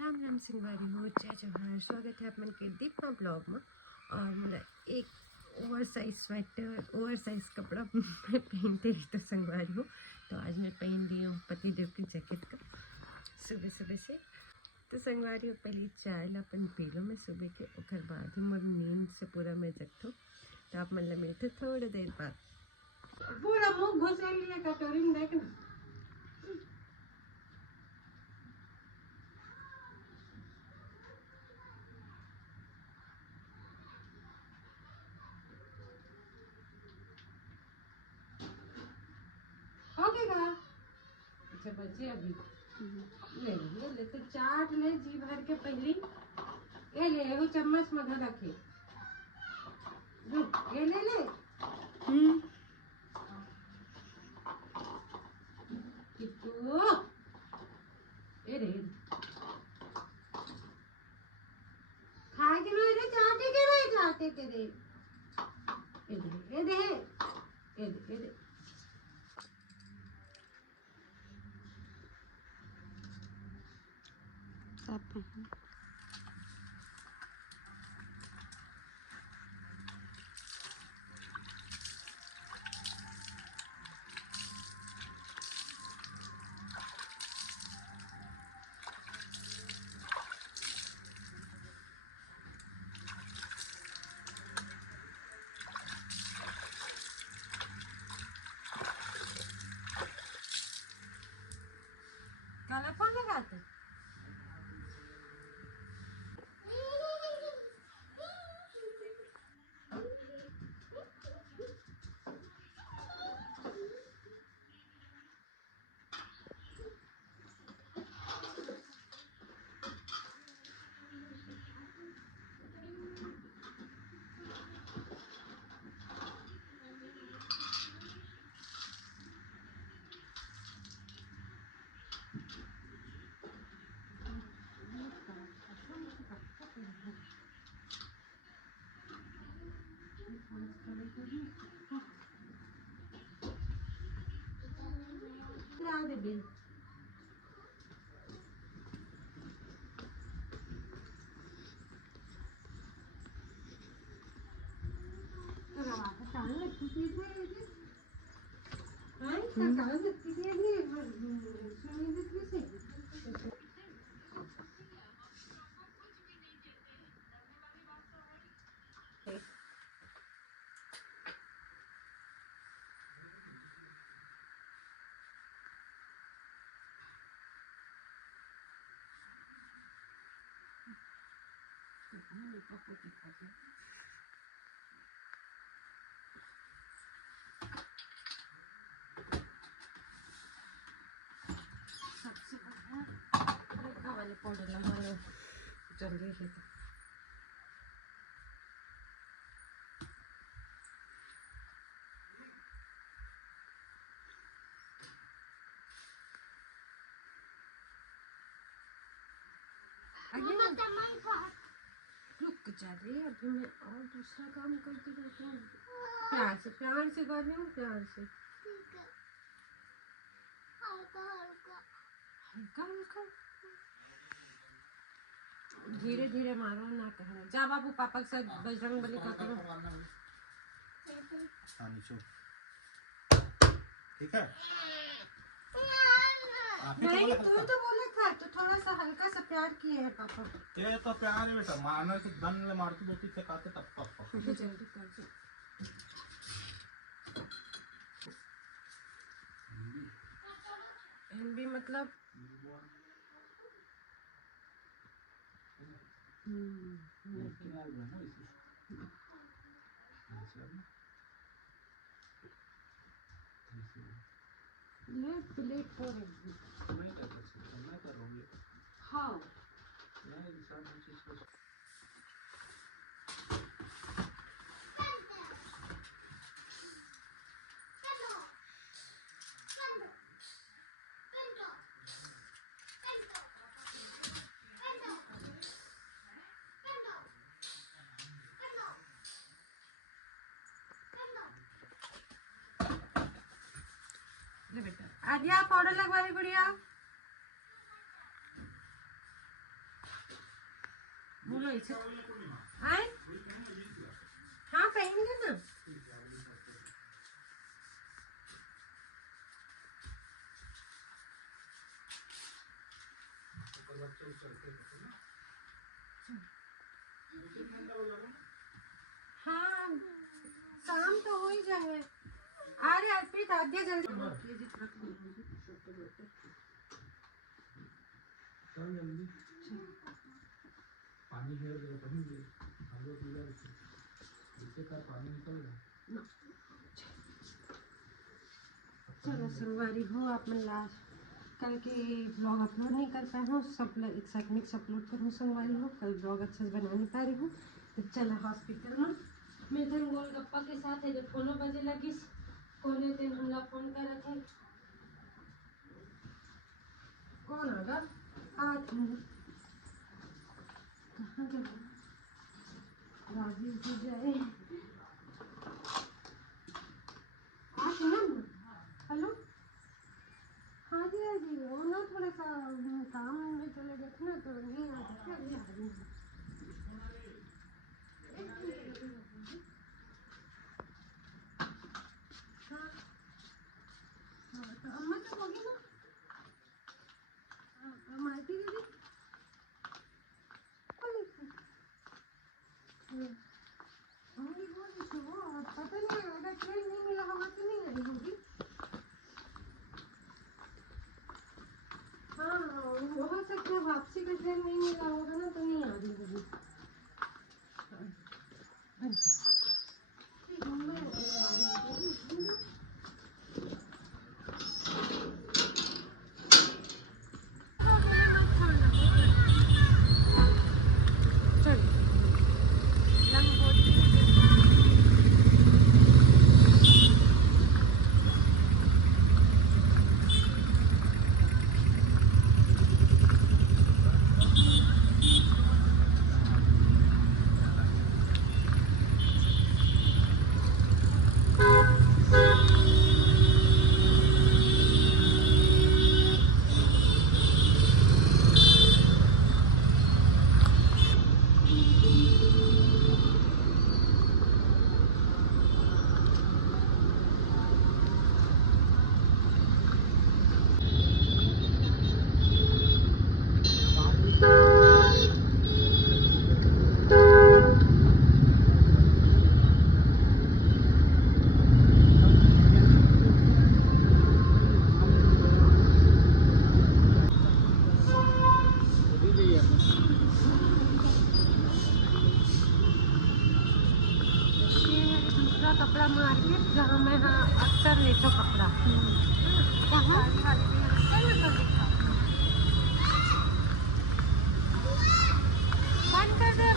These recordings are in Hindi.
राम राम सिंगवारी हो, जय जवाहर। स्वागत है आप मन के दीपमा ब्लॉग में। और मेरा एक over size sweater, over size कपड़ा मैं पहनते ही तो संगवारी हूँ। तो आज मैं पहन ली हूँ पति देव की जैकेट का सुबह सुबह से। तो संगवारी हूँ पहले चाय अपन पी लो मैं सुबह के, और बाद ही मोर नींद से पूरा मैं जगतूँ। तो आप मतलब मिलते थोड़ी देर बाद। पूरा मुँह घुसे लिया कटोरी में देखना। अच्छा बच्चे अभी ले तो चाट ले जी भर के पहली ये ले वो चम्मच मगर रखे ये ले किट्टू ये रे खाए के रे चाटे के रे ये दे सब काला कौन लगाते बिल वाले पाउडर लगा लो जल्दी ही तो रुक जा रही अभी मैं और दूसरा काम करती रहती हूँ। प्यार से कर रही हूँ प्यार से हल्का हल्का धीरे धीरे मारो ना कहना। जा बाबू पापा के साथ बजरंग बली का करो। ठीक है नहीं तू तो बोला था तो थोड़ा सा हल्का सा प्यार किए है पापा। ये तो प्यार है बेटा, मारना से दन ले मारती दो तीन से खाते तब तक जल्दी कर दो। हिंदी मतलब प्लेट पर मैं करूँगी हाँ बेटा आदिया पाउडर लगवा रही गुड़िया। बोलो इसे आए। हाँ पहन ना। हाँ शाम तो हो ही जाए। अरे अर्पित आद्या जल्दी पानी घेर दे कहीं भी हम लोग इधर इससे का पानी निकल रहा। चलो संगवारी हो आप मैं लास्ट कल के ब्लॉग अपलोड नहीं कर पाई हूँ, सब एक साथ मिक्स अपलोड करूँ संगवारी हो। कल ब्लॉग अच्छे से बना नहीं पा रही हूँ। तो चलो हॉस्पिटल में मेरे गोलगप्पा के साथ है जो फोनो बजे लगी कोने दिन हमला फोन कर थे। कौन आगा आज कहाँ गए राजीव जी जाए आज ना। हेलो हाँ जी हाँ जी वो ना थोड़ा सा काम में चले गए थे ना तो नहीं आ सकते अभी आ रही हूँ। हाँ हाँ तो अम्मा तो होगी ना। हाँ मालती दीदी होंगी बोल रही वो पता नहीं अगर ट्रेन नहीं मिला होगा तो नहीं आई होगी। हाँ हाँ हो सकता है वापसी का ट्रेन नहीं मिला होगा ना तो नहीं आ रही होगी। कपड़ा मार्केट जहाँ मैं अक्सर लेता कपड़ा बंद कर दे।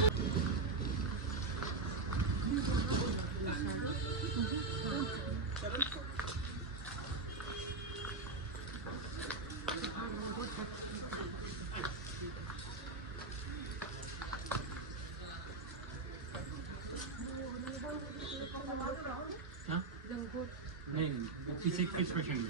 नहीं पीछे किस पेशेंट में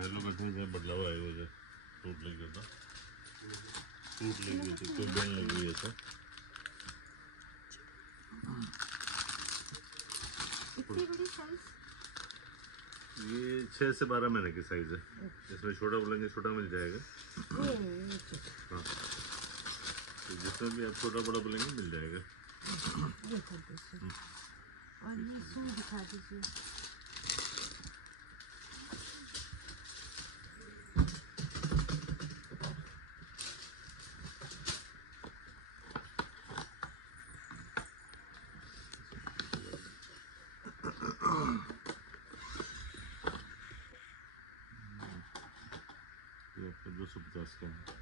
पहले बैठे थे बदलाव आए हुए थे टूट लग गया था टूट लग गई थी कोई बेन लग गई ऐसा इतनी बड़ी साइज ये 6 से 12 महीने की साइज है। इसमें छोटा बोलेंगे छोटा मिल जाएगा। हाँ तो जिसमें भी आप छोटा बड़ा बोलेंगे मिल जाएगा। और ये सूट दिखा दीजिए। 250 का है।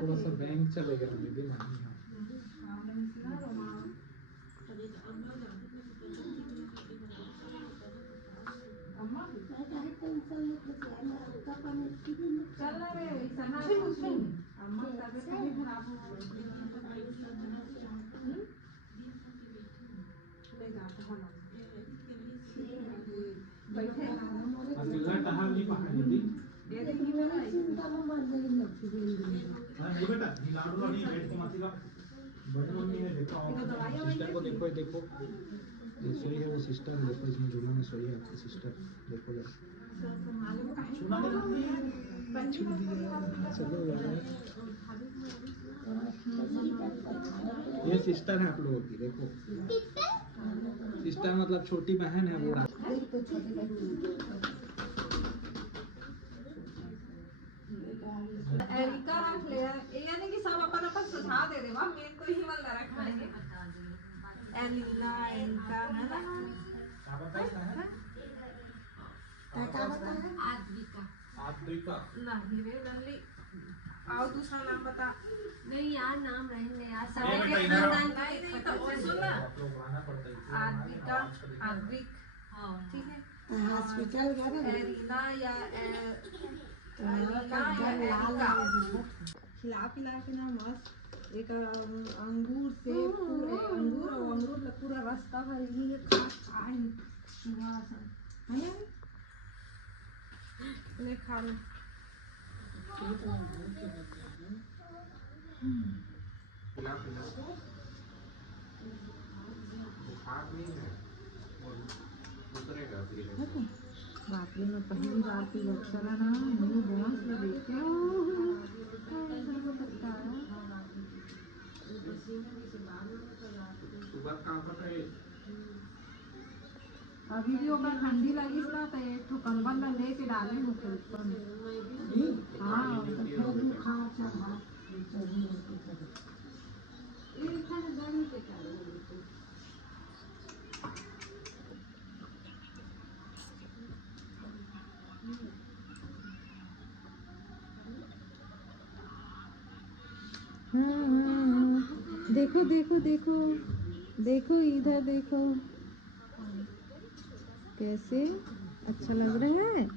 थोड़ा सा बैंक चलेगा दीदी नहीं है। सिस्टर को देखो, देखो ये सोई है वो सिस्टर, देखो इसमें जुड़ू में सोई है आपकी सिस्टर, देखो जरा। चलो यार, ये सिस्टर है आप लोगों की, देखो सिस्टर मतलब छोटी बहन है वो। एरिका रख ले, ये नहीं कि सब अपन अपन सुझाव दे देवा, मेन को ही वाला रखवाएंगे। एलिना, एरिका है ना? क्या बता है? आद्विका। नहीं रे नल्ली। आओ दूसरा नाम बता। नहीं यार, नाम रहेंगे यार, सब नहीं, के नहीं, खानदान नहीं, के नहीं, तो वो सुन ना। आद्विका, आद्विक, हाँ ठीक है? हॉस्पिटल गए एरिना या खिला पिला के ना मस्त एक अंगूर से अंगूर और अमरूद पूरा रास्ता भर ये खा ले खा लो। पिला पिला बुखार नहीं है और उतरेगा धीरे धीरे। बाप रे, मैं पहली बार की अक्षरा ना न्यू बॉन्स में देख के सुबह कहाँ पर है? अभी भी ओकर ठंडी लगिस ना तो एक ठो कंबल ला लेके डाले हूँ के ऊपर में। हाँ, बुखार चढ़ा। देखो देखो देखो देखो, इधर देखो कैसे अच्छा लग रहा है।